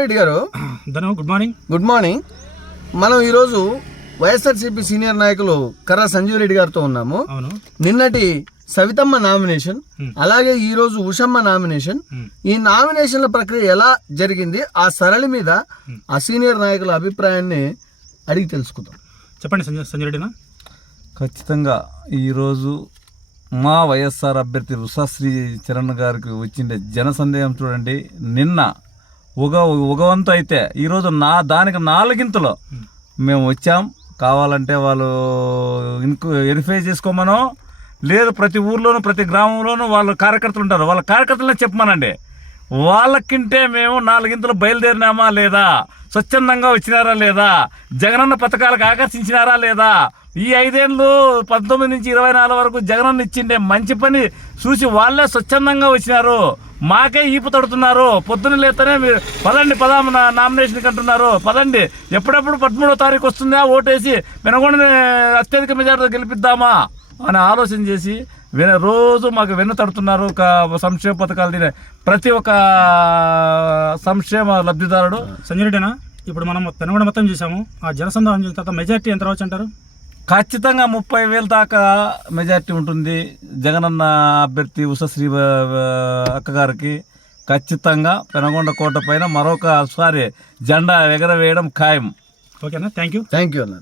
రెడ్డి గారు good morning. Good morning. మనం ఈరోజు వైఎస్ఆర్సీపీ సీనియర్ నాయకులు కర్రా సంజీవ్ రెడ్డి గారితో ఉన్నాము. నిన్నటి సవితమ్మ నామినేషన్, అలాగే ఈ రోజు ఉషమ్మ నామినేషన్, ఈ నామినేషన్ల ప్రక్రియ ఎలా జరిగింది, ఆ సరళి మీద ఆ సీనియర్ నాయకుల అభిప్రాయాన్ని అడిగి తెలుసుకుందాం. చెప్పండి సంజయ్ రెడ్డినా. ఖచ్చితంగా ఈరోజు మా వైఎస్ఆర్ అభ్యర్థి ఉషాశ్రీ చరణ్ గారికి వచ్చిండే జన సందేహం చూడండి. నిన్న ఉగవంతు అయితే ఈరోజు దానికి 4 గింతలు మేము వచ్చాం. కావాలంటే వాళ్ళు వెరిఫై చేసుకోమనో, లేదు ప్రతి ఊర్లోనూ ప్రతి గ్రామంలోనూ వాళ్ళ కార్యకర్తలు ఉంటారు, వాళ్ళ కార్యకర్తలనే చెప్పమనండి. వాళ్ళకింటే మేము 4 గింతలు బయలుదేరినామా లేదా, స్వచ్ఛందంగా వచ్చినారా లేదా, జగనన్న పథకాలకు ఆకర్షించినారా లేదా, ఈ 5 ఏళ్ళు 19 నుంచి 24 వరకు జగనన్న ఇచ్చిండే మంచి పని చూసి వాళ్ళే స్వచ్ఛందంగా వచ్చినారు. మాకే ఈపు తడుతున్నారు. పొద్దున్న లేతనే మీరు పదండి నామినేషన్కి అంటున్నారు. పదండి, ఎప్పుడెప్పుడు 13వ తారీఖు వస్తుందా, ఓటేసి పెనగొండని అత్యధిక మెజార్టీతో గెలిపిద్దామా అని ఆలోచన చేసి రోజు మాకు వెన్ను తడుతున్నారు. సంక్షేమ పథకాలు తినే ప్రతి ఒక్క సంక్షేమ లబ్ధిదారుడు. సంజయ్ రెడ్డినా, ఇప్పుడు మనం పెనగొండ మొత్తం చేసాము. ఆ జనసంధానం చేసిన తర్వాత మెజార్టీ ఎంత రావచ్చు అంటారు? ఖచ్చితంగా 30,000 దాకా మెజార్టీ ఉంటుంది. జగనన్న అభ్యర్థి ఉషశ్రీ అక్కగారికి ఖచ్చితంగా పెనగొండ కోట పైన మరొకసారి జెండా ఎగరవేయడం ఖాయం. ఓకేనా, థ్యాంక్ యూ అన్న.